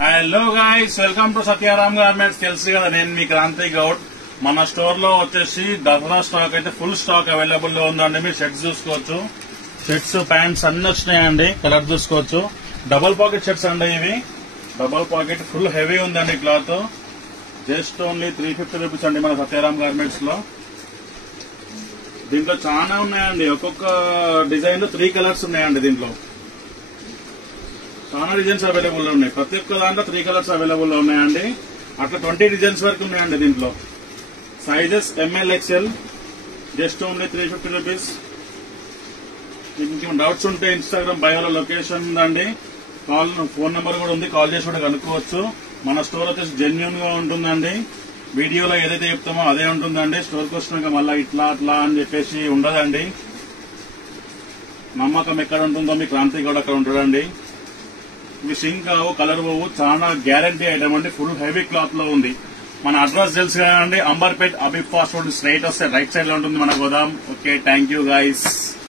Hello guys, welcome to Satyaram garments. తెలుసు కదా, నేను మీ క్రాంతి గౌడ్. మన స్టోర్ లో వచ్చేసి దసరా స్టాక్ అయితే ఫుల్ స్టాక్ అవైలబుల్ లో ఉందండి. మీరు షర్ట్స్ చూసుకోవచ్చు, షర్ట్స్ ప్యాంట్స్ అన్ని వచ్చినాయండి. కలర్ చూసుకోవచ్చు. డబుల్ పాకెట్ షర్ట్స్ అండి ఇవి. డబుల్ పాకెట్ ఫుల్ హెవీ ఉందండి క్లాత్. జస్ట్ ఓన్లీ 350 రూపీస్ అండి మన సత్యారాం గార్మెంట్స్ లో. దీంట్లో చాలా ఉన్నాయండి. ఒక్కొక్క డిజైన్ లో 3 కలర్స్ ఉన్నాయండి. దీంట్లో చాలా డిజైన్స్ అవైలబుల్ లో ఉన్నాయి. ప్రతి ఒక్క దాంట్లో 3 కలర్స్ అవైలబుల్ లో ఉన్నాయండి. అట్లా 20 డిజైన్స్ వరకు ఉన్నాయండి దీంట్లో. Sizes ML XL. Just only 350 rupees. మీకు ఇంకేమైనా డౌట్స్ ఉంటే ఇన్స్టాగ్రామ్ బయోలో లొకేషన్ ఉందండి. ఫోన్ నెంబర్ కూడా ఉంది. కాల్ చేసి కూడా కనుక్కోవచ్చు. మన స్టోర్ వచ్చేసి జెన్యూన్ గా ఉంటుందండి. వీడియోలో ఏదైతే చెప్తామో అదే ఉంటుందండి. స్టోర్కి వచ్చినాక మళ్ళీ ఇట్లా అట్లా అని చెప్పేసి ఉండదండి. నమ్మకం ఎక్కడ ఉంటుందో మీ క్రాంతి కూడా అక్కడ ఉంటుందండి. ఇవి సింక్ కావు, కలర్ పోవు, చాలా గ్యారంటీ ఐటమ్ అండి. ఫుల్ హెవీ క్లాత్ లో ఉంది. మన అడ్రస్ తెలుసు కదండి, అంబర్పేట్ అబిబ్ ఫాస్ట్ ఫుడ్ స్ట్రైట్ వస్తే రైట్ సైడ్ లో ఉంటుంది మన గోదాం. Okay, thank you guys.